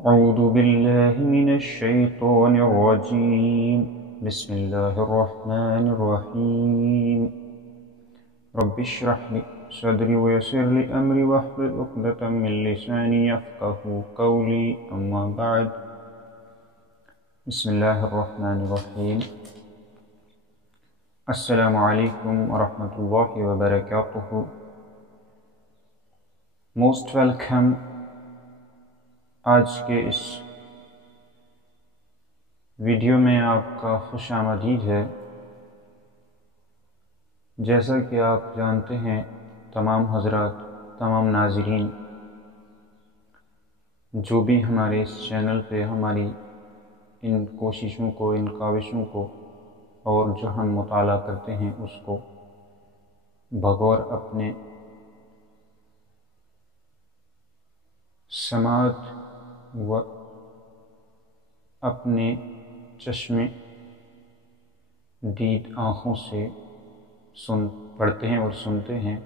أعوذ بالله من الشيطان الرجيم بسم الله الرحمن الرحيم رب اشرح لي صدري ويسر لي أمري واحلل عقدة من لساني يفقهوا قولي أما بعد بسم الله الرحمن الرحيم السلام علیکم ورحمۃ اللہ وبرکاتہ. Most welcome. آج کے اس ویڈیو میں آپ کا خوش آمدید ہے. جیسا کہ آپ جانتے ہیں تمام حضرات، تمام ناظرین جو بھی ہمارے اس چینل پہ ہماری ان کوششوں کو، ان کاوشوں کو اور جو ہم مطالعہ کرتے ہیں اس کو بغور اپنے سماعت و اپنے چشم دید آنکھوں سے پڑھتے ہیں اور سنتے ہیں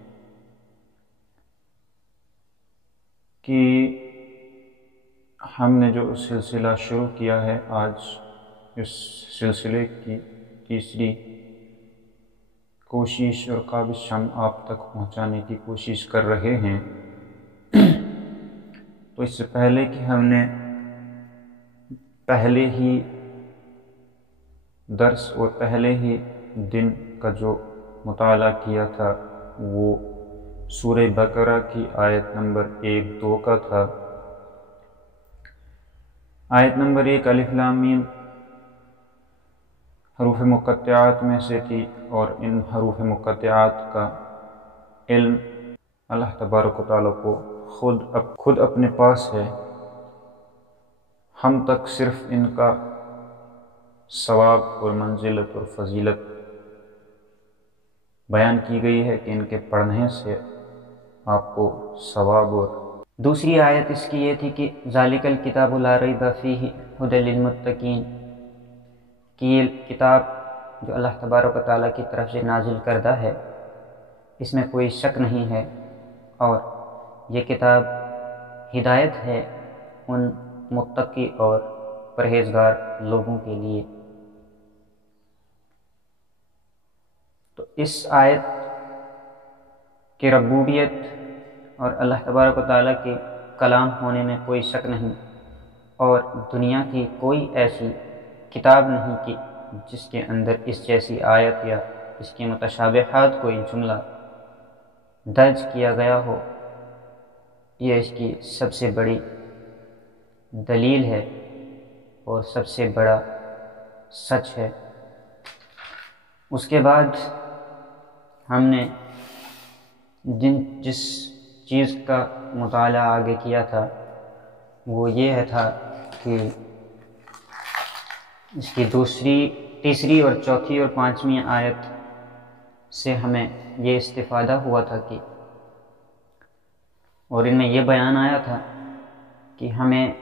کہ ہم نے جو سلسلہ شروع کیا ہے، آج اس سلسلے کی تیسری کوشش اور کاوش ہم آپ تک پہنچانے کی کوشش کر رہے ہیں. تو اس سے پہلے کہ ہم نے پہلے ہی درس اور پہلے ہی دن کا جو مطالعہ کیا تھا وہ سورہ بقرہ کی آیت نمبر 1-2 کا تھا. آیت نمبر 1 الف لام میم حروف مقطعات میں سے تھی، اور ان حروف مقطعات کا علم اللہ تبارک و تعالیٰ کو خود اپنے پاس ہے. ہم تک صرف ان کا ثواب اور منزلت اور فضیلت بیان کی گئی ہے کہ ان کے پڑھنے سے آپ کو ثواب. اور دوسری آیت اس کی یہ تھی کہ ذالک الکتاب لا ریب فیہ ھدی للمتقین، کہ یہ کتاب جو اللہ تبارک و تعالیٰ کی طرف سے نازل کردہ ہے اس میں کوئی شک نہیں ہے، اور یہ کتاب ہدایت ہے ان متقی اور پرہیزگار لوگوں کے لیے. تو اس آیت کی ربوبیت اور اللہ تبارک و تعالیٰ کے کلام ہونے میں کوئی شک نہیں، اور دنیا کی کوئی ایسی کتاب نہیں کہ جس کے اندر اس جیسی آیت یا اس کے متشابہات کوئی جملہ درج کیا گیا ہو. یہ اس کی سب سے بڑی دلیل ہے اور سب سے بڑا سچ ہے. اس کے بعد ہم نے جس چیز کا مطالعہ آگے کیا تھا وہ یہ تھا کہ اس کی دوسری، تیسری اور چوتھی اور پانچویں آیت سے ہمیں یہ استفادہ ہوا تھا کہ، اور ان میں یہ بیان آیا تھا کہ ہمیں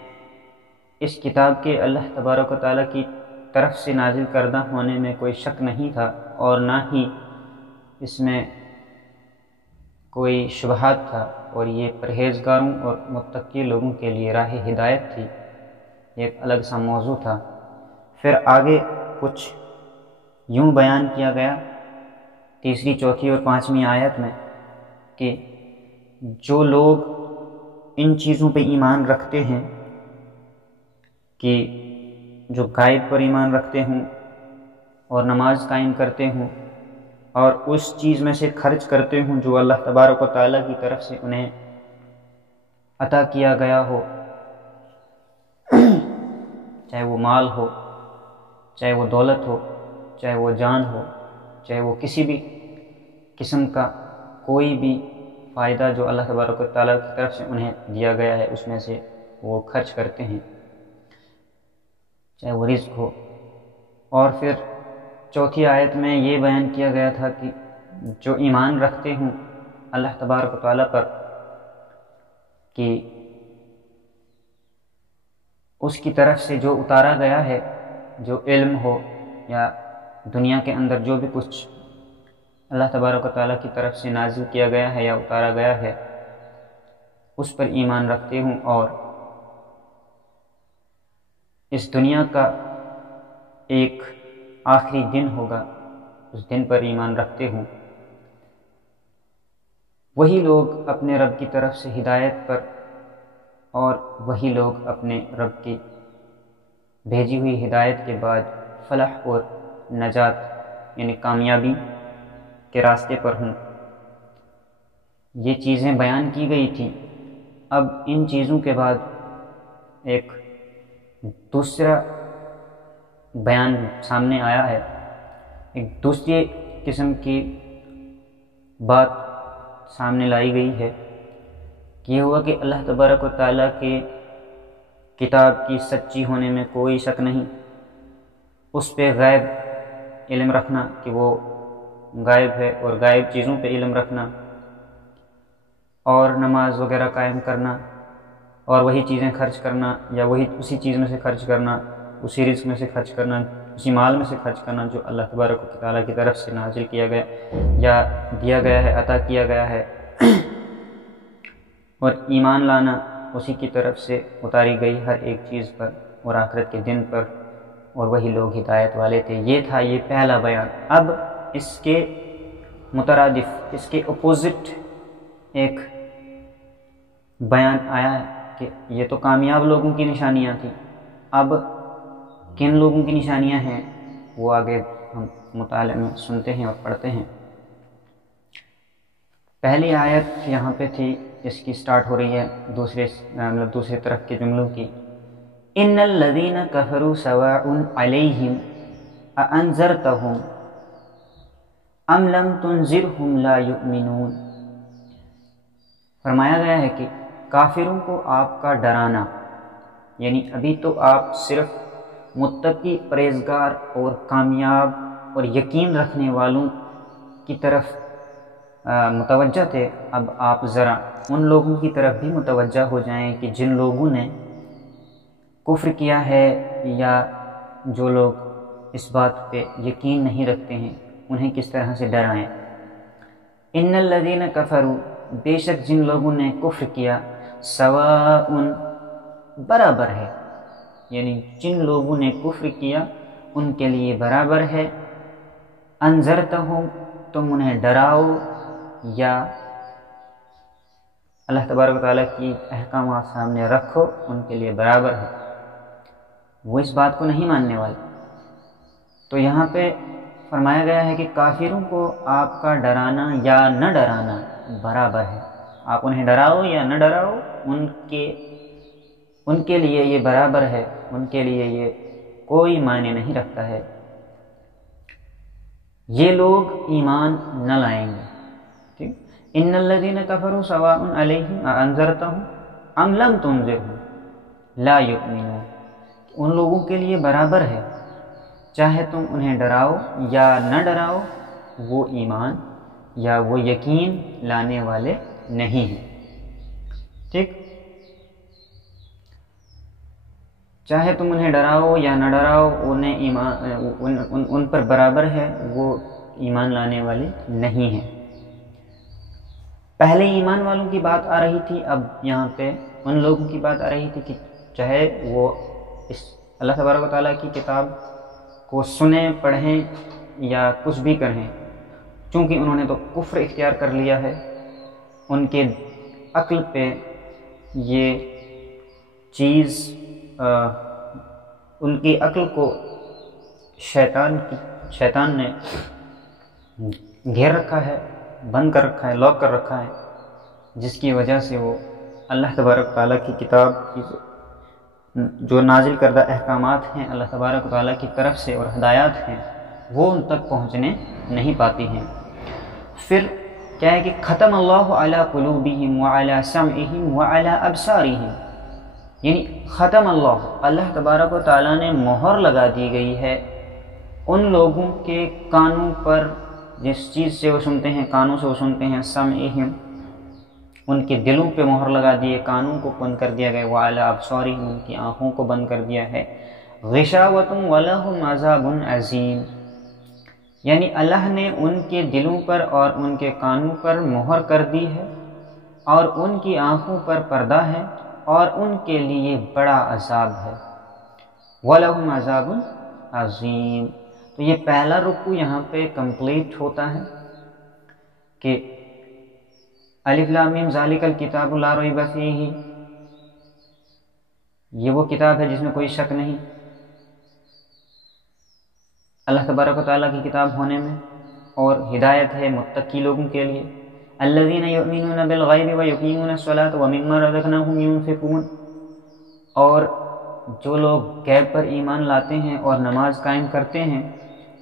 اس کتاب کے اللہ تبارک و تعالیٰ کی طرف سے نازل کردہ ہونے میں کوئی شک نہیں تھا، اور نہ ہی اس میں کوئی شبہات تھا، اور یہ پرہیزگاروں اور متقی لوگوں کے لیے راہ ہدایت تھی. یہ ایک الگ سا موضوع تھا. پھر آگے کچھ یوں بیان کیا گیا تیسری، چوتھی اور پانچویں آیت میں کہ جو لوگ ان چیزوں پہ ایمان رکھتے ہیں، کہ جو غائب پر ایمان رکھتے ہوں اور نماز قائم کرتے ہوں اور اس چیز میں سے خرچ کرتے ہوں جو اللہ تبارک و تعالیٰ کی طرف سے انہیں عطا کیا گیا ہو، چاہے وہ مال ہو، چاہے وہ دولت ہو، چاہے وہ جان ہو، چاہے وہ کسی بھی قسم کا کوئی بھی فائدہ جو اللہ تبارک و تعالیٰ کی طرف سے انہیں دیا گیا ہے اس میں سے وہ خرچ کرتے ہیں، چاہے وہ رزق ہو. اور پھر چوتھی آیت میں یہ بیان کیا گیا تھا کہ جو ایمان رکھتے ہوں اللہ تبارک و تعالیٰ پر، کہ اس کی طرف سے جو اتارا گیا ہے، جو علم ہو یا دنیا کے اندر جو بھی کچھ اللہ تبارک و تعالیٰ کی طرف سے نازل کیا گیا ہے یا اتارا گیا ہے، اس پر ایمان رکھتے ہوں اور اس دنیا کا ایک آخری دن ہوگا، اس دن پر ایمان رکھتے ہوں، وہی لوگ اپنے رب کی طرف سے ہدایت پر اور وہی لوگ اپنے رب کی بھیجی ہوئی ہدایت کے بعد فلاح اور نجات یعنی کامیابی کے راستے پر ہوں۔ یہ چیزیں بیان کی گئی تھیں۔ اب ان چیزوں کے بعد ایک دوسرا بیان سامنے آیا ہے، ایک دوسری قسم کی بات سامنے لائی گئی ہے کہ یہ ہوا کہ اللہ تبارک و تعالیٰ کے کتاب کی سچی ہونے میں کوئی شک نہیں، اس پہ غیب علم رکھنا کہ وہ غائب ہے اور غائب چیزوں پہ علم رکھنا، اور نماز وغیرہ قائم کرنا اور وہی چیزیں خرچ کرنا یا وہی اسی چیز میں سے خرچ کرنا، اسی رزق میں سے خرچ کرنا، اسی مال میں سے خرچ کرنا جو اللہ تبارک و تعالیٰ کی طرف سے نازل کیا گیا یا دیا گیا ہے، عطا کیا گیا ہے، اور ایمان لانا اسی کی طرف سے اتاری گئی ہر ایک چیز پر اور آخرت کے دن پر، اور وہی لوگ ہدایت والے تھے۔ یہ تھا یہ پہلا بیان۔ اب اس کے مترادف، اس کے اپوزٹ ایک بیان آیا ہے کہ یہ تو کامیاب لوگوں کی نشانیاں تھیں، اب کن لوگوں کی نشانیاں ہیں وہ آگے ہم مطالعے میں سنتے ہیں اور پڑھتے ہیں۔ پہلی آیت یہاں پہ تھی، اس کی سٹارٹ ہو رہی ہے دوسری طرف کے جملوں کی، ان الذین کفروا سواء علیہم اانذرتہم ام لم تنذرہم لا یؤمنون۔ فرمایا گیا ہے کہ کافروں کو آپ کا ڈرانا، یعنی ابھی تو آپ صرف متقی، پرہیزگار اور کامیاب اور یقین رکھنے والوں کی طرف متوجہ تھے، اب آپ ذرا ان لوگوں کی طرف بھی متوجہ ہو جائیں کہ جن لوگوں نے کفر کیا ہے یا جو لوگ اس بات پہ یقین نہیں رکھتے ہیں انہیں کس طرح سے ڈرائیں۔ ان الذین کفروا، بے شک جن لوگوں نے کفر کیا، سواء برابر ہے، یعنی جن لوگوں نے کفر کیا ان کے لیے برابر ہے، انذرتہم، تم انہیں ڈراؤ یا اللہ تبارک و تعالیٰ کی احکامات سامنے رکھو، ان کے لیے برابر ہے، وہ اس بات کو نہیں ماننے والے۔ تو یہاں پہ فرمایا گیا ہے کہ کافروں کو آپ کا ڈرانا یا نہ ڈرانا برابر ہے، آپ انہیں ڈراؤ یا نہ ڈراؤ، ان کے لیے یہ برابر ہے، ان کے لیے یہ کوئی معنی نہیں رکھتا ہے۔ یہ لوگ ایمان نہ لائیں گے، ٹھیک۔ ان الذین کفروا سواء علیہم اانذرتہم ام لم تنذرہم لا یؤمنون، ان لوگوں کے لیے برابر ہے، چاہے تم انہیں ڈراؤ یا نہ ڈراؤ، وہ ایمان یا وہ یقین لانے والے نہیں ہیں، ٹھیک۔ چاہے تم انہیں ڈراؤ یا نہ ڈراؤ، انہیں ایمان ان پر برابر ہے، وہ ایمان لانے والے نہیں ہیں۔ پہلے ایمان والوں کی بات آ رہی تھی، اب یہاں پہ ان لوگوں کی بات آ رہی تھی کہ چاہے وہ اس اللہ تبارک و تعالیٰ کی کتاب کو سنیں، پڑھیں یا کچھ بھی کریں، چونکہ انہوں نے تو کفر اختیار کر لیا ہے، ان کے عقل پہ یہ چیز ان کی عقل کو شیطان نے گھیر رکھا ہے، بند کر رکھا ہے، لاک کر رکھا ہے، جس کی وجہ سے وہ اللہ تبارک تعالیٰ کی کتاب کی جو نازل کردہ احکامات ہیں اللہ تبارک تعالیٰ کی طرف سے اور ہدایات ہیں وہ ان تک پہنچنے نہیں پاتی ہیں۔ پھر کیا ہے کہ ختم اللہ علی قلوبہم وعلی سمعہم وعلی ابصارہم، یعنی ختم اللہ تبارک و تعالیٰ نے مہر لگا دی گئی ہے ان لوگوں کے کانوں پر، جس چیز سے وہ سنتے ہیں، کانوں سے وہ سنتے ہیں، سمعہم، ان کے دلوں پہ مہر لگا دیے، کانوں کو بند کر دیا گیا، وعلی ابصارہم، ان کی آنکھوں کو بند کر دیا ہے، غشاوۃ ولہم عذاب عظیم، یعنی اللہ نے ان کے دلوں پر اور ان کے کانوں پر مہر کر دی ہے اور ان کی آنکھوں پر پردہ ہے اور ان کے لیے بڑا عذاب ہے۔ وَلَهُمْ عَذَابٌ عَظِيمٌ۔ تو یہ پہلا رکوع یہاں پہ کمپلیٹ ہوتا ہے کہ الف لام میم ذالک الکتاب لا ریب فیہ، یہ وہ کتاب ہے جس میں کوئی شک نہیں اللہ تبارک و تعالیٰ کی کتاب ہونے میں، اور ہدایت ہے متقی لوگوں کے لیے۔ الذین یؤمنون بالغیب ویقیمون الصلاۃ ومما رزقناہم ینفقون، اور جو لوگ غیب پر ایمان لاتے ہیں اور نماز قائم کرتے ہیں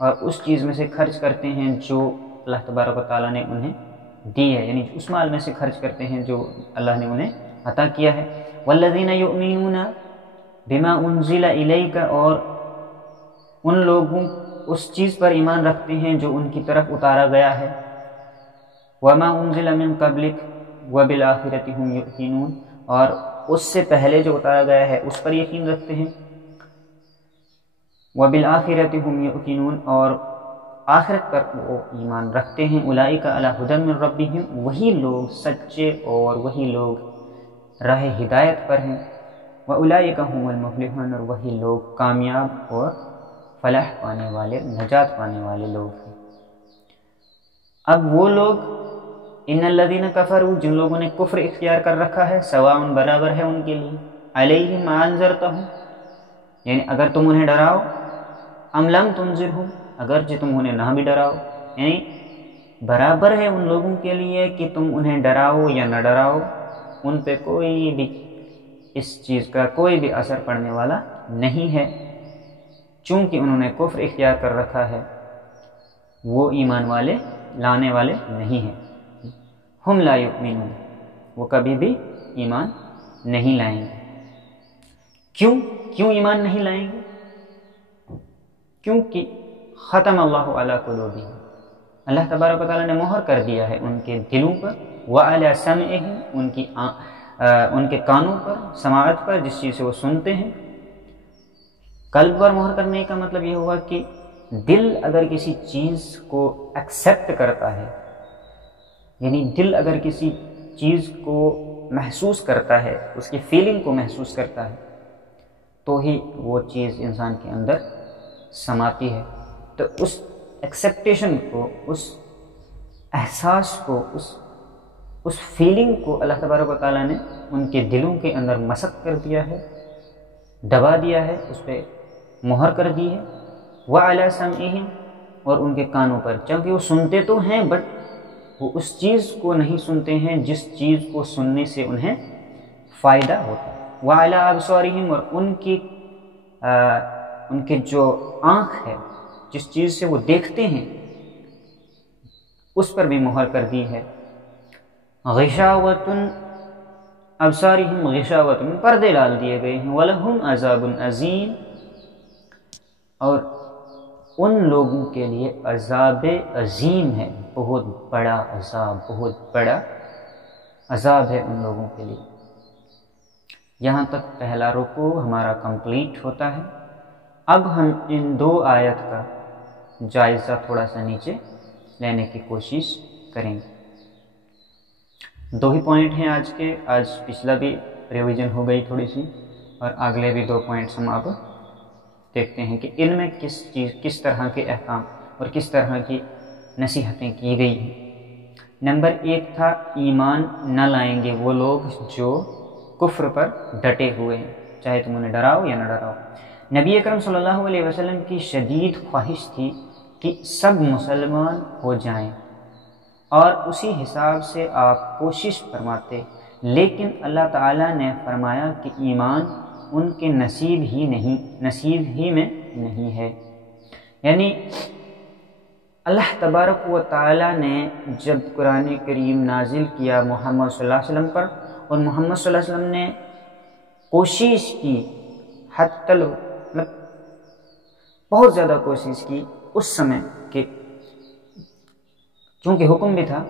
اور اس چیز میں سے خرچ کرتے ہیں جو اللہ تبارک و تعالیٰ نے انہیں دی ہے، یعنی اس مال میں سے خرچ کرتے ہیں جو اللہ نے انہیں عطا کیا ہے۔ والذین یؤمنون بما انزل الیک، اور ان لوگوں اس چیز پر ایمان رکھتے ہیں جو ان کی طرف اتارا گیا ہے۔ وما انزل من قبلک وبالآخرۃ هم یوقنون، اور اس سے پہلے جو اتارا گیا ہے اس پر یقین رکھتے ہیں۔ وبالآخرۃ هم یوقنون، اور آخرت پر وہ ایمان رکھتے ہیں۔ اولئک علی ھدی من ربہم، وہی لوگ سچے اور وہی لوگ راہ ہدایت پر ہیں۔ واولئک هم المفلحون، اور وہی لوگ کامیاب اور فلاح پانے والے، نجات پانے والے لوگ ہیں۔ اب وہ لوگ ان الذین کفروا، جن لوگوں نے کفر اختیار کر رکھا ہے، سواء برابر ہے ان کے لیے، علیہم انذرتہم، یعنی اگر تم انہیں ڈراؤ، ام لم تنذرہم، اگرچہ تم انہیں نہ بھی ڈراؤ، یعنی برابر ہے ان لوگوں کے لیے کہ تم انہیں ڈراؤ یا نہ ڈراؤ، ان پہ کوئی بھی اس چیز کا کوئی بھی اثر پڑنے والا نہیں ہے، چونکہ انہوں نے کفر اختیار کر رکھا ہے، وہ ایمان والے لانے والے نہیں ہیں۔ ہم لا یؤمنون، وہ کبھی بھی ایمان نہیں لائیں گے۔ کیوں ایمان نہیں لائیں گے؟ کیونکہ ختم اللہ علی قلوبہم، اللہ تبارک و تعالیٰ نے مہر کر دیا ہے ان کے دلوں پر، وعلی سمعہم، ان کے کانوں پر، سماعت پر، جس چیز سے وہ سنتے ہیں۔ قلب پر مہر کرنے کا مطلب یہ ہوا کہ دل اگر کسی چیز کو ایکسیپٹ کرتا ہے، یعنی دل اگر کسی چیز کو محسوس کرتا ہے، اس کی فیلنگ کو محسوس کرتا ہے، تو ہی وہ چیز انسان کے اندر سماتی ہے۔ تو اس ایکسیپٹیشن کو، اس احساس کو، اس فیلنگ کو اللہ تبارک و تعالیٰ نے ان کے دلوں کے اندر مسک کر دیا ہے، دبا دیا ہے، اس پہ مہر کر دی ہے۔ وعلی سمعہم، اور ان کے کانوں پر، چونکہ وہ سنتے تو ہیں بٹ وہ اس چیز کو نہیں سنتے ہیں جس چیز کو سننے سے انہیں فائدہ ہوتا ہے۔ وعلی ابصارہم، اور ان کے جو آنکھ ہے، جس چیز سے وہ دیکھتے ہیں، اس پر بھی مہر کر دی ہے۔ غشاوۃ ابصارہم غشاوۃ، پردے ڈال دیے گئے ہیں۔ ولہم عذاب عظیم، اور ان لوگوں کے لیے عذاب عظیم ہے، بہت بڑا عذاب، بہت بڑا عذاب ہے ان لوگوں کے لیے۔ یہاں تک پہلا رکوع ہمارا کمپلیٹ ہوتا ہے۔ اب ہم ان دو آیت کا جائزہ تھوڑا سا نیچے لینے کی کوشش کریں گے۔ دو ہی پوائنٹ ہیں آج کے، آج پچھلا بھی ریویژن ہو گئی تھوڑی سی، اور اگلے بھی 2 پوائنٹس ہم اب دیکھتے ہیں کہ ان میں کس طرح کے احکام اور کس طرح کی نصیحتیں کی گئی ہیں۔ نمبر 1 تھا ایمان نہ لائیں گے وہ لوگ جو کفر پر ڈٹے ہوئے ہیں، چاہے تم انہیں ڈراؤ یا نہ ڈراؤ۔ نبی اکرم صلی اللہ علیہ وسلم کی شدید خواہش تھی کہ سب مسلمان ہو جائیں، اور اسی حساب سے آپ کوشش فرماتے، لیکن اللہ تعالیٰ نے فرمایا کہ ایمان ان کے نصیب ہی میں نہیں ہے۔ یعنی اللہ تبارک و تعالیٰ نے جب قرآن کریم نازل کیا محمد صلی اللہ علیہ وسلم پر، اور محمد صلی اللہ علیہ وسلم نے کوشش کی، مطلب بہت زیادہ کوشش کی اس سمے، کہ چونکہ حکم بھی تھا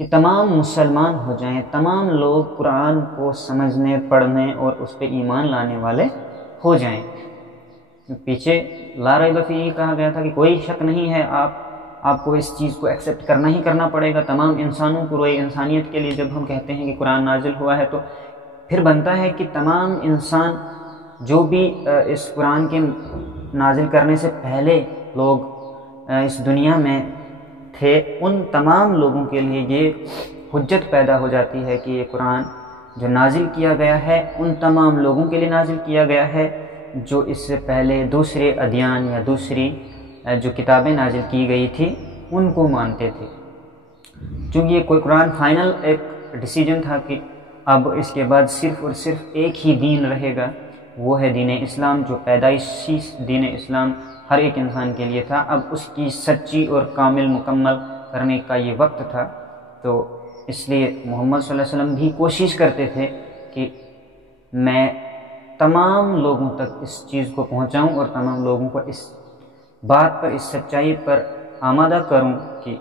کہ تمام مسلمان ہو جائیں، تمام لوگ قرآن کو سمجھنے، پڑھنے اور اس پہ ایمان لانے والے ہو جائیں۔ پیچھے لا ریب فیہ کہا گیا تھا کہ کوئی شک نہیں ہے، آپ کو اس چیز کو ایکسیپٹ کرنا پڑے گا تمام انسانوں کو، روئے انسانیت کے لیے۔ جب ہم کہتے ہیں کہ قرآن نازل ہوا ہے تو پھر بنتا ہے کہ تمام انسان جو بھی اس قرآن کے نازل کرنے سے پہلے لوگ اس دنیا میں تھے، ان تمام لوگوں کے لیے یہ حجت پیدا ہو جاتی ہے کہ یہ قرآن جو نازل کیا گیا ہے ان تمام لوگوں کے لیے نازل کیا گیا ہے جو اس سے پہلے دوسرے ادیان یا دوسری جو کتابیں نازل کی گئی تھی ان کو مانتے تھے۔ چونکہ یہ کوئی قرآن فائنل ایک ڈیسیجن تھا کہ اب اس کے بعد صرف اور صرف ایک ہی دین رہے گا، وہ ہے دین اسلام، جو پیدائشی دین اسلام ہر ایک انسان کے لیے تھا۔ اب اس کی سچی اور کامل مکمل کرنے کا یہ وقت تھا، تو اس لیے محمد صلی اللہ علیہ وسلم بھی کوشش کرتے تھے کہ میں تمام لوگوں تک اس چیز کو پہنچاؤں اور تمام لوگوں کو اس بات پر، اس سچائی پر آمادہ کروں کہ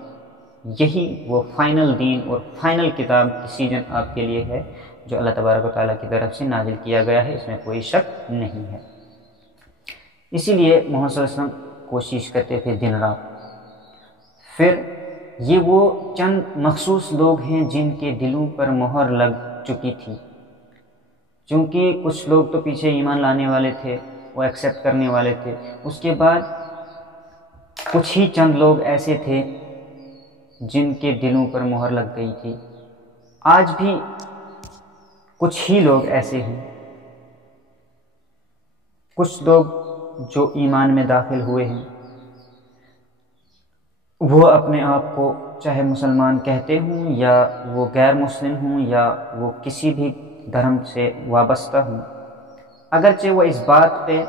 یہی وہ فائنل دین اور فائنل کتاب ڈیسیجن آپ کے لیے ہے جو اللہ تبارک و تعالیٰ کی طرف سے نازل کیا گیا ہے، اس میں کوئی شک نہیں ہے۔ اسی لیے محمد صلی اللہ علیہ وسلم کوشش کرتے تھے دن رات۔ پھر یہ وہ چند مخصوص لوگ ہیں جن کے دلوں پر مہر لگ چکی تھی، چونکہ کچھ لوگ تو پیچھے ایمان لانے والے تھے، وہ ایکسیپٹ کرنے والے تھے، اس کے بعد کچھ ہی چند لوگ ایسے تھے جن کے دلوں پر مہر لگ گئی تھی۔ آج بھی کچھ ہی لوگ ایسے ہیں، کچھ لوگ جو ایمان میں داخل ہوئے ہیں، وہ اپنے آپ کو چاہے مسلمان کہتے ہوں یا وہ غیر مسلم ہوں یا وہ کسی بھی دھرم سے وابستہ ہوں، اگرچہ وہ اس بات پہ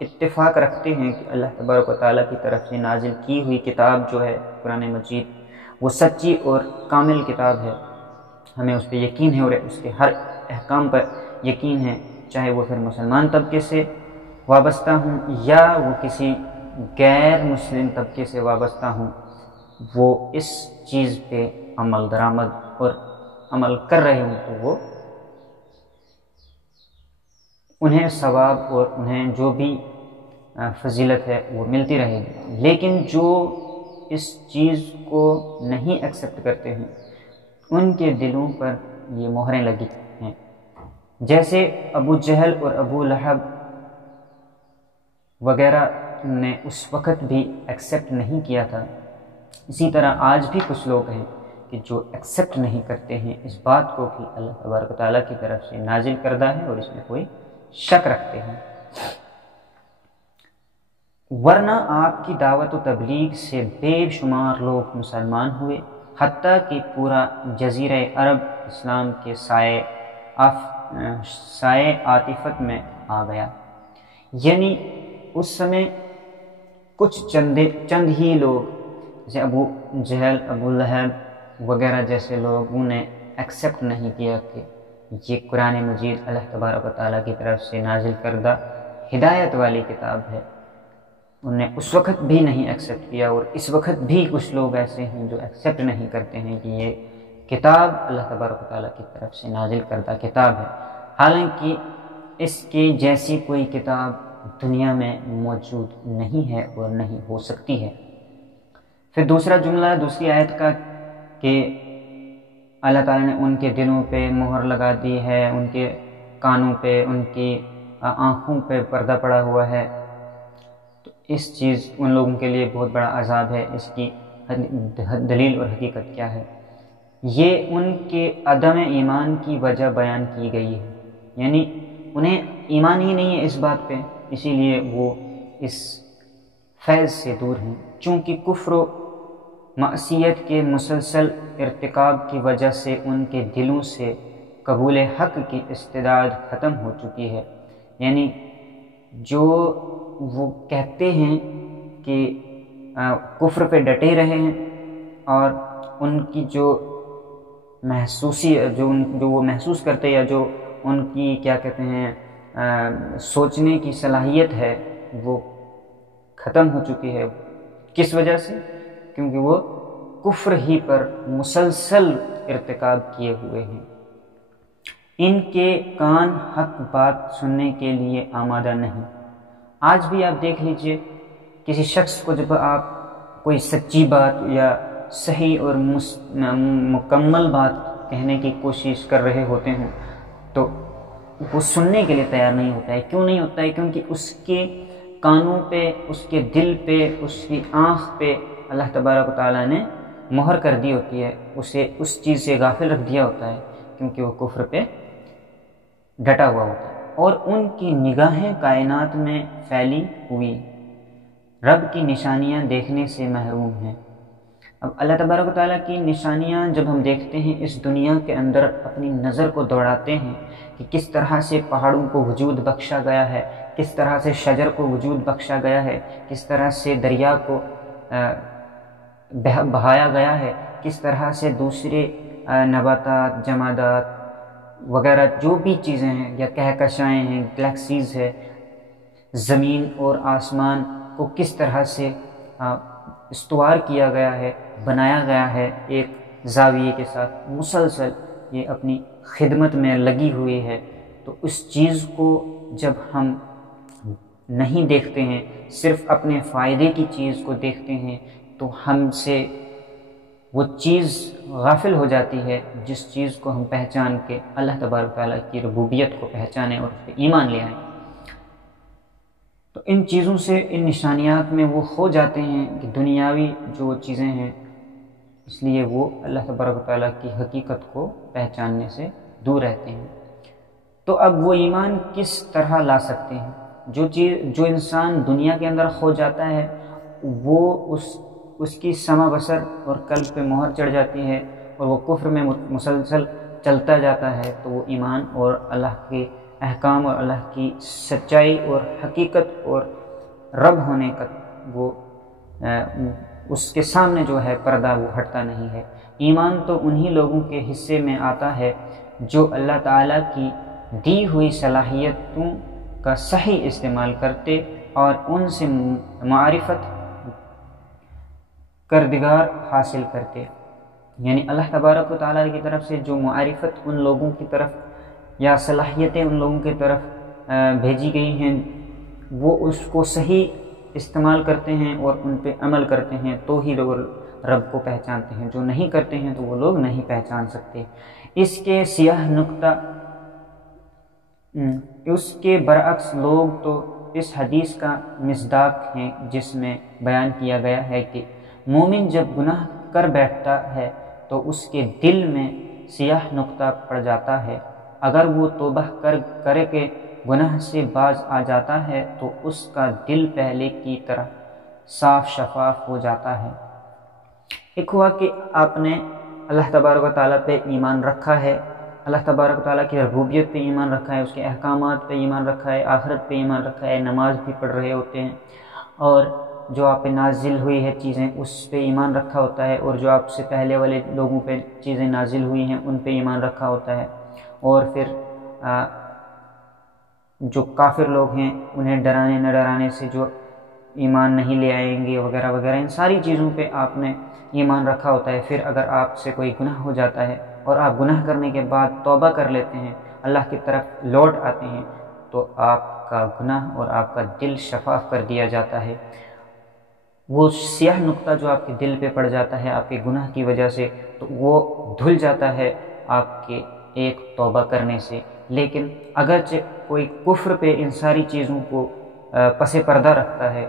اتفاق رکھتے ہیں کہ اللہ تبارک و تعالیٰ کی طرف سے نازل کی ہوئی کتاب جو ہے قرآن مجید وہ سچی اور کامل کتاب ہے، ہمیں اس پہ یقین ہے اور اس کے ہر احکام پر یقین ہے، چاہے وہ پھر مسلمان طبقے سے وابستہ ہوں یا وہ کسی غیر مسلم طبقے سے وابستہ ہوں، وہ اس چیز پہ عمل درآمد اور عمل کر رہے ہوں تو وہ انہیں ثواب اور انہیں جو بھی فضیلت ہے وہ ملتی رہے گی۔ لیکن جو اس چیز کو نہیں ایکسیپٹ کرتے ہیں ان کے دلوں پر یہ مہریں لگی ہیں، جیسے ابو جہل اور ابو لہب وغیرہ نے اس وقت بھی ایکسیپٹ نہیں کیا تھا، اسی طرح آج بھی کچھ لوگ ہیں کہ جو ایکسیپٹ نہیں کرتے ہیں اس بات کو کہ اللہ تبارک و تعالیٰ کی طرف سے نازل کردہ ہے اور اس میں کوئی شک رکھتے ہیں۔ ورنہ آپ کی دعوت و تبلیغ سے بے شمار لوگ مسلمان ہوئے، حتیٰ کہ پورا جزیرہ عرب اسلام کے سائے عاطفت میں آ گیا۔ یعنی اس سمے کچھ چند ہی لوگ جیسے ابو جہل، ابو لہب وغیرہ جیسے لوگوں نے ایکسیپٹ نہیں کیا کہ یہ قرآن مجید اللہ تبارک و تعالیٰ کی طرف سے نازل کردہ ہدایت والی کتاب ہے، انہوں نے اس وقت بھی نہیں ایکسیپٹ کیا، اور اس وقت بھی کچھ لوگ ایسے ہیں جو ایکسیپٹ نہیں کرتے ہیں کہ یہ کتاب اللہ تبارک و تعالیٰ کی طرف سے نازل کردہ کتاب ہے، حالانکہ اس کی جیسی کوئی کتاب دنیا میں موجود نہیں ہے اور نہیں ہو سکتی ہے۔ پھر دوسرا جملہ دوسری آیت کا کہ اللہ تعالیٰ نے ان کے دلوں پہ مہر لگا دی ہے، ان کے کانوں پہ، ان کی آنکھوں پہ پردہ پڑا ہوا ہے، تو اس چیز ان لوگوں کے لیے بہت بڑا عذاب ہے۔ اس کی دلیل اور حقیقت کیا ہے؟ یہ ان کے عدم ایمان کی وجہ بیان کی گئی ہے، یعنی انہیں ایمان ہی نہیں ہے اس بات پہ، اسی لیے وہ اس فیض سے دور ہیں۔ چونکہ کفر و معصیت کے مسلسل ارتکاب کی وجہ سے ان کے دلوں سے قبول حق کی استعداد ختم ہو چکی ہے، یعنی جو وہ کہتے ہیں کہ کفر پہ ڈٹے رہے ہیں، اور ان کی جو وہ محسوس کرتے یا جو ان کی کیا کہتے ہیں سوچنے کی صلاحیت ہے وہ ختم ہو چکی ہے۔ کس وجہ سے؟ کیونکہ وہ کفر ہی پر مسلسل ارتکاب کیے ہوئے ہیں۔ ان کے کان حق بات سننے کے لیے آمادہ نہیں۔ آج بھی آپ دیکھ لیجئے کسی شخص کو جب آپ کوئی سچی بات یا صحیح اور مکمل بات کہنے کی کوشش کر رہے ہوتے ہیں تو وہ سننے کے لیے تیار نہیں ہوتا ہے۔ کیوں نہیں ہوتا ہے؟ کیونکہ اس کے کانوں پہ، اس کے دل پہ، اس کی آنکھ پہ اللہ تبارک و تعالیٰ نے مہر کر دی ہوتی ہے، اسے اس چیز سے غافل رکھ دیا ہوتا ہے، کیونکہ وہ کفر پہ ڈٹا ہوا ہوتا ہے، اور ان کی نگاہیں کائنات میں پھیلی ہوئی رب کی نشانیاں دیکھنے سے محروم ہیں۔ اب اللہ تبارک و تعالیٰ کی نشانیاں جب ہم دیکھتے ہیں، اس دنیا کے اندر اپنی نظر کو دوڑاتے ہیں کہ کس طرح سے پہاڑوں کو وجود بخشا گیا ہے، کس طرح سے شجر کو وجود بخشا گیا ہے، کس طرح سے دریا کو بہایا گیا ہے، کس طرح سے دوسرے نباتات، جمادات وغیرہ جو بھی چیزیں ہیں یا کہکشائیں ہیں، گلیکسیز ہے، زمین اور آسمان کو کس طرح سے استوار کیا گیا ہے، بنایا گیا ہے ایک زاویے کے ساتھ، مسلسل یہ اپنی خدمت میں لگی ہوئی ہے۔ تو اس چیز کو جب ہم نہیں دیکھتے ہیں، صرف اپنے فائدے کی چیز کو دیکھتے ہیں، تو ہم سے وہ چیز غافل ہو جاتی ہے جس چیز کو ہم پہچان کے اللہ تبارک تعالیٰ کی ربوبیت کو پہچانیں اور اس پہ ایمان لے آئیں۔ تو ان چیزوں سے، ان نشانیات میں وہ کھو جاتے ہیں کہ دنیاوی جو چیزیں ہیں، اس لیے وہ اللہ تبارک تعالیٰ کی حقیقت کو پہچاننے سے دور رہتے ہیں۔ تو اب وہ ایمان کس طرح لا سکتے ہیں؟ جو انسان دنیا کے اندر کھو جاتا ہے، وہ اس کی سمع بصر اور قلب پہ مہر چڑھ جاتی ہے اور وہ کفر میں مسلسل چلتا جاتا ہے، تو وہ ایمان اور اللہ کے احکام اور اللہ کی سچائی اور حقیقت اور رب ہونے کا وہ اس کے سامنے جو ہے پردہ وہ ہٹتا نہیں ہے۔ ایمان تو انہی لوگوں کے حصے میں آتا ہے جو اللہ تعالیٰ کی دی ہوئی صلاحیتوں کا صحیح استعمال کرتے اور ان سے معرفت کردگار حاصل کرتے، یعنی اللہ تبارک و تعالیٰ کی طرف سے جو معرفت ان لوگوں کی طرف یا صلاحیتیں ان لوگوں کی طرف بھیجی گئی ہیں، وہ اس کو صحیح استعمال کرتے ہیں اور ان پہ عمل کرتے ہیں، تو ہی لوگ رب کو پہچانتے ہیں۔ جو نہیں کرتے ہیں تو وہ لوگ نہیں پہچان سکتے۔ اس کے سیاہ نقطہ، اس کے برعکس لوگ تو اس حدیث کا مصداق ہیں جس میں بیان کیا گیا ہے کہ مومن جب گناہ کر بیٹھتا ہے تو اس کے دل میں سیاہ نقطہ پڑ جاتا ہے، اگر وہ توبہ کر کے گناہ سے باز آ جاتا ہے تو اس کا دل پہلے کی طرح صاف شفاف ہو جاتا ہے۔ ایک ہوا کہ آپ نے اللہ تبارک و تعالیٰ پہ ایمان رکھا ہے، اللہ تبارک و تعالیٰ کی ربوبیت پہ ایمان رکھا ہے، اس کے احکامات پہ ایمان رکھا ہے، آخرت پہ ایمان رکھا ہے، نماز بھی پڑھ رہے ہوتے ہیں، اور جو آپ پہ نازل ہوئی ہے چیزیں اس پہ ایمان رکھا ہوتا ہے، اور جو آپ سے پہلے والے لوگوں پہ چیزیں نازل ہوئی ہیں ان پہ ایمان رکھا ہوتا ہے، اور پھر جو کافر لوگ ہیں انہیں ڈرانے نہ ڈرانے سے جو ایمان نہیں لے آئیں گے وغیرہ وغیرہ، ان ساری چیزوں پہ آپ نے ایمان رکھا ہوتا ہے۔ پھر اگر آپ سے کوئی گناہ ہو جاتا ہے اور آپ گناہ کرنے کے بعد توبہ کر لیتے ہیں، اللہ کی طرف لوٹ آتے ہیں، تو آپ کا گناہ اور آپ کا دل شفاف کر دیا جاتا ہے۔ وہ سیاہ نقطہ جو آپ کے دل پہ پڑ جاتا ہے آپ کے گناہ کی وجہ سے، تو وہ دھل جاتا ہے آپ کے ایک توبہ کرنے سے۔ لیکن اگرچہ کوئی کفر پہ ان ساری چیزوں کو پس پردہ رکھتا ہے،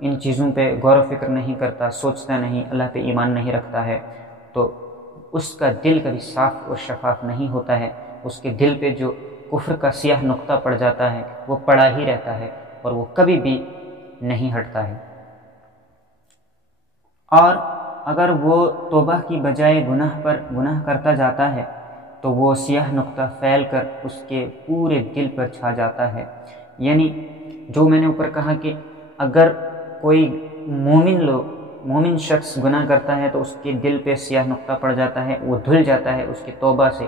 ان چیزوں پہ غور و فکر نہیں کرتا، سوچتا نہیں، اللہ پہ ایمان نہیں رکھتا ہے، تو اس کا دل کبھی صاف اور شفاف نہیں ہوتا ہے۔ اس کے دل پہ جو کفر کا سیاہ نقطہ پڑ جاتا ہے وہ پڑا ہی رہتا ہے اور وہ کبھی بھی نہیں ہٹتا ہے۔ اور اگر وہ توبہ کی بجائے گناہ پر گناہ کرتا جاتا ہے تو وہ سیاہ نقطہ پھیل کر اس کے پورے دل پر چھا جاتا ہے۔ یعنی جو میں نے اوپر کہا کہ اگر کوئی مومن شخص گناہ کرتا ہے تو اس کے دل پہ سیاہ نقطہ پڑ جاتا ہے، وہ دھل جاتا ہے اس کی توبہ سے۔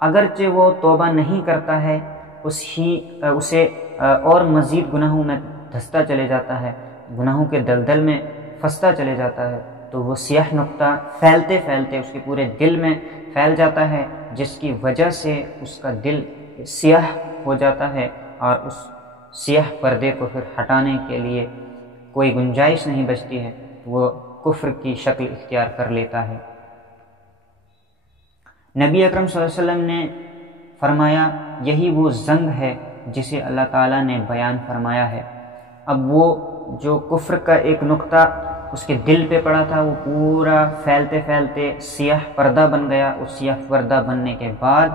اگرچہ وہ توبہ نہیں کرتا ہے، اسے اور مزید گناہوں میں دھستا چلے جاتا ہے، گناہوں کے دلدل میں پھنستا چلے جاتا ہے، تو وہ سیاہ نقطہ پھیلتے پھیلتے اس کے پورے دل میں پھیل جاتا ہے، جس کی وجہ سے اس کا دل سیاہ ہو جاتا ہے، اور اس سیاہ پردے کو پھر ہٹانے کے لیے کوئی گنجائش نہیں بچتی ہے، وہ کفر کی شکل اختیار کر لیتا ہے۔ نبی اکرم صلی اللہ علیہ وسلم نے فرمایا یہی وہ زنگ ہے جسے اللہ تعالیٰ نے بیان فرمایا ہے۔ اب وہ جو کفر کا ایک نقطہ اس کے دل پہ پڑا تھا وہ پورا پھیلتے پھیلتے سیاہ پردہ بن گیا۔ اس سیاہ پردہ بننے کے بعد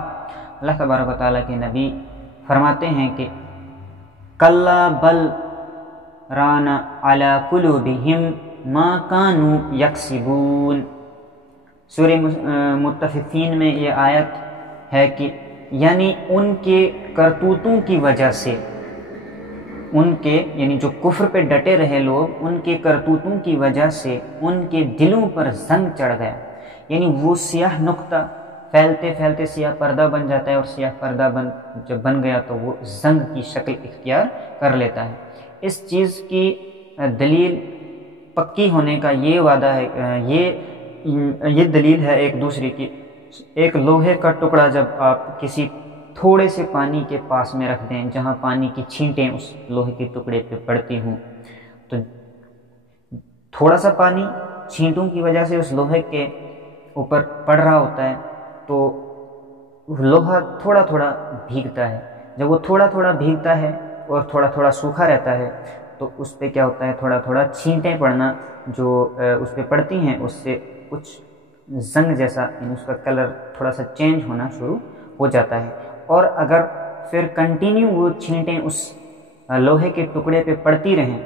اللہ تبارک و تعالیٰ کے نبی فرماتے ہیں کہ کلا بل ران علی قلوبہم ما کانوا یکسبون۔ سورہ مطففین میں یہ آیت ہے کہ یعنی ان کے کرتوتوں کی وجہ سے، ان کے یعنی جو کفر پہ ڈٹے رہے لوگ، ان کے کرتوتوں کی وجہ سے ان کے دلوں پر زنگ چڑھ گیا۔ یعنی وہ سیاہ نقطہ پھیلتے پھیلتے سیاہ پردہ بن جاتا ہے، اور سیاہ پردہ جب بن گیا تو وہ زنگ کی شکل اختیار کر لیتا ہے۔ اس چیز کی دلیل پکی ہونے کا یہ وعدہ ہے، یہ دلیل ہے ایک دوسری کی۔ ایک لوہے کا ٹکڑا جب آپ کسی تھوڑے سے پانی کے پاس میں رکھ دیں جہاں پانی کی چھینٹیں اس لوہے کے ٹکڑے پہ پڑتی ہوں، تو تھوڑا سا پانی چھینٹوں کی وجہ سے اس لوہے کے اوپر پڑ رہا ہوتا ہے تو لوہا تھوڑا تھوڑا بھیگتا ہے۔ جب وہ تھوڑا تھوڑا بھیگتا ہے اور تھوڑا تھوڑا سوکھا رہتا ہے تو اس پہ کیا ہوتا ہے، تھوڑا تھوڑا چھینٹیں پڑنا جو اس پہ پڑتی ہیں، اس سے کچھ زنگ جیسا یعنی اس کا کلر تھوڑا سا چینج ہونا شروع ہو جاتا ہے۔ اور اگر پھر کنٹینیو وہ چھینٹیں اس لوہے کے ٹکڑے پہ پڑتی رہیں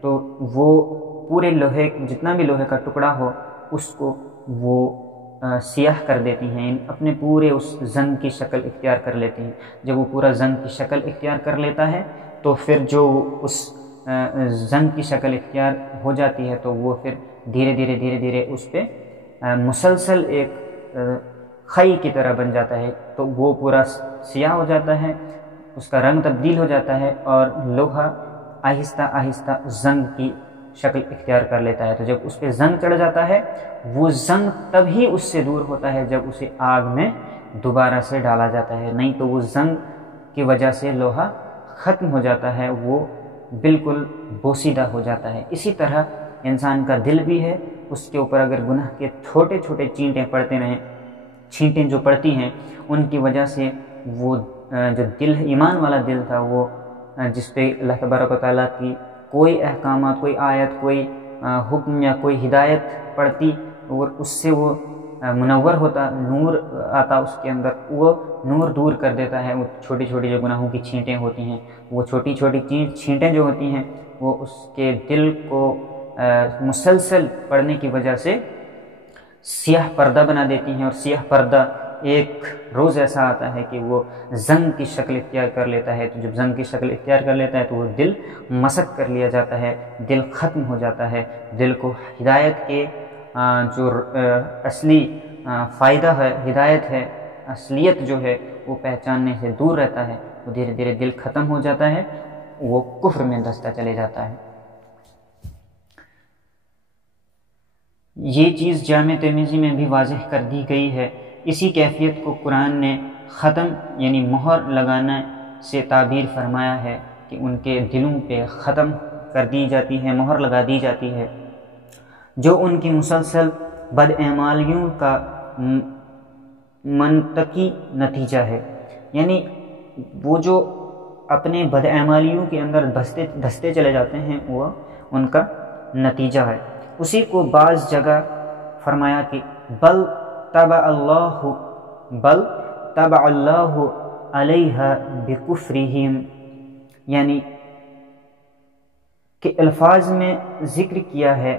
تو وہ پورے لوہے جتنا بھی لوہے کا ٹکڑا ہو اس کو وہ سیاہ کر دیتی ہیں، اپنے پورے اس زنگ کی شکل اختیار کر لیتی ہیں۔ جب وہ پورا زنگ کی شکل اختیار کر لیتا ہے تو پھر جو اس زنگ کی شکل اختیار ہو جاتی ہے تو وہ پھر دھیرے دھیرے دھیرے دھیرے اس پہ مسلسل ایک خی کی طرح بن جاتا ہے، تو وہ پورا سیاہ ہو جاتا ہے، اس کا رنگ تبدیل ہو جاتا ہے اور لوہا آہستہ آہستہ زنگ کی شکل اختیار کر لیتا ہے۔ تو جب اس پہ زنگ چڑھ جاتا ہے وہ زنگ تبھی اس سے دور ہوتا ہے جب اسے آگ میں دوبارہ سے ڈالا جاتا ہے، نہیں تو وہ زنگ کی وجہ سے لوہا ختم ہو جاتا ہے، وہ بالکل بوسیدہ ہو جاتا ہے۔ اسی طرح انسان کا دل بھی ہے، اس کے اوپر اگر گناہ کے چھوٹے چھوٹے چھینٹیں جو پڑتی ہیں ان کی وجہ سے وہ جو دل ایمان والا دل تھا، وہ جس پہ اللہ تبارک و تعالیٰ کی کوئی احکامات، کوئی آیت، کوئی حکم یا کوئی ہدایت پڑتی اور اس سے وہ منور ہوتا، نور آتا اس کے اندر، وہ نور دور کر دیتا ہے۔ وہ چھوٹی چھوٹی جو گناہوں کی چھینٹیں ہوتی ہیں، وہ چھوٹی چھوٹی چھینٹیں جو ہوتی ہیں وہ اس کے دل کو مسلسل پڑھنے کی وجہ سے سیاہ پردہ بنا دیتی ہیں، اور سیاہ پردہ ایک روز ایسا آتا ہے کہ وہ زنگ کی شکل اختیار کر لیتا ہے۔ تو جب زنگ کی شکل اختیار کر لیتا ہے تو وہ دل مسک کر لیا جاتا ہے، دل ختم ہو جاتا ہے، دل کو ہدایت کے جو اصلی فائدہ ہے، ہدایت ہے، اصلیت جو ہے وہ پہچاننے سے دور رہتا ہے، وہ دھیرے دھیرے دل ختم ہو جاتا ہے، وہ کفر میں دھستا چلے جاتا ہے۔ یہ چیز جامع ترمذی میں بھی واضح کر دی گئی ہے۔ اسی کیفیت کو قرآن نے ختم یعنی مہر لگانا سے تعبیر فرمایا ہے کہ ان کے دلوں پہ ختم کر دی جاتی ہے، مہر لگا دی جاتی ہے، جو ان کی مسلسل بدعمالیوں کا منطقی نتیجہ ہے۔ یعنی وہ جو اپنے بدعمالیوں کے اندر دھستے چلے جاتے ہیں وہ ان کا نتیجہ ہے۔ اسی کو بعض جگہ فرمایا کہ بل طبع اللہ علیہا بکفرہم، یعنی کہ الفاظ میں ذکر کیا ہے،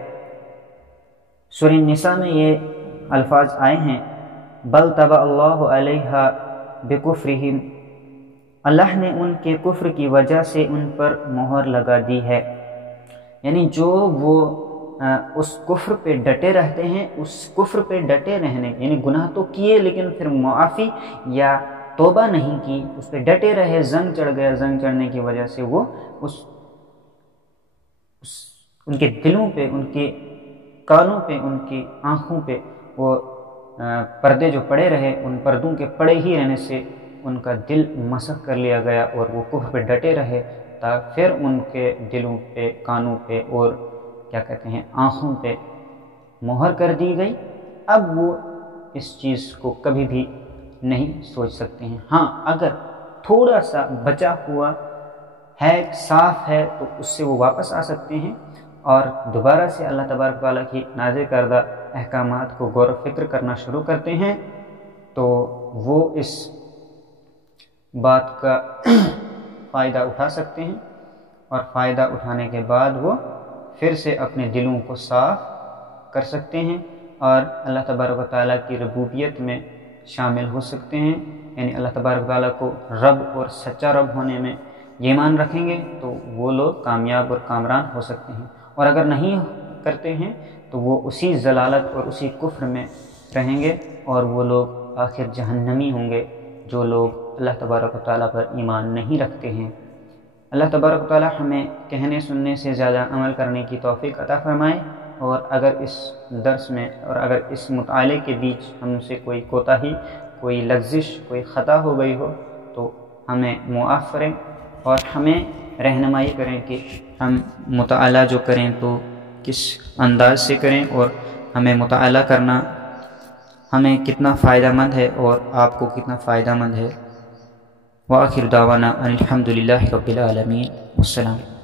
سورہ النساء میں یہ الفاظ آئے ہیں بل طبع اللہ علیہا بکفرہم، اللہ نے ان کے کفر کی وجہ سے ان پر مہر لگا دی ہے۔ یعنی جو وہ اس کفر پہ ڈٹے رہتے ہیں، اس کفر پہ ڈٹے رہنے یعنی گناہ تو کیے لیکن پھر معافی یا توبہ نہیں کی، اس پہ ڈٹے رہے، زنگ چڑھ گیا، زنگ چڑھنے کی وجہ سے وہ ان کے دلوں پہ، ان کے کانوں پہ، ان کی آنکھوں پہ وہ پردے جو پڑے رہے، ان پردوں کے پڑے ہی رہنے سے ان کا دل مسخ کر لیا گیا اور وہ کفر پہ ڈٹے رہے، پھر ان کے دلوں پہ، کانوں پہ اور کیا کہتے ہیں آنکھوں پہ مہر کر دی گئی۔ اب وہ اس چیز کو کبھی بھی نہیں سوچ سکتے ہیں۔ ہاں، اگر تھوڑا سا بچا ہوا ہے، صاف ہے، تو اس سے وہ واپس آ سکتے ہیں اور دوبارہ سے اللہ تبارک و تعالیٰ کی نازل کردہ احکامات کو غور و فکر کرنا شروع کرتے ہیں، تو وہ اس بات کا فائدہ اٹھا سکتے ہیں، اور فائدہ اٹھانے کے بعد وہ پھر سے اپنے دلوں کو صاف کر سکتے ہیں اور اللہ تبارک و تعالیٰ کی ربوبیت میں شامل ہو سکتے ہیں، یعنی اللہ تبارک و تعالیٰ کو رب اور سچا رب ہونے میں یہ ایمان رکھیں گے تو وہ لوگ کامیاب اور کامران ہو سکتے ہیں، اور اگر نہیں کرتے ہیں تو وہ اسی ضلالت اور اسی کفر میں رہیں گے، اور وہ لوگ آخر جہنمی ہوں گے جو لوگ اللہ تبارک و تعالیٰ پر ایمان نہیں رکھتے ہیں۔ اللہ تبارک و تعالیٰ ہمیں کہنے سننے سے زیادہ عمل کرنے کی توفیق عطا فرمائے، اور اگر اس درس میں اور اگر اس مطالعے کے بیچ ہم سے کوئی کوتاہی، کوئی لغزش، کوئی خطا ہو گئی ہو تو ہمیں معاف کریں اور ہمیں رہنمائی کریں کہ ہم مطالعہ جو کریں تو کس انداز سے کریں، اور ہمیں مطالعہ کرنا ہمیں کتنا فائدہ مند ہے اور آپ کو کتنا فائدہ مند ہے۔ وآخر دعوانا ان الحمد للہ رب العالمین۔ السلام۔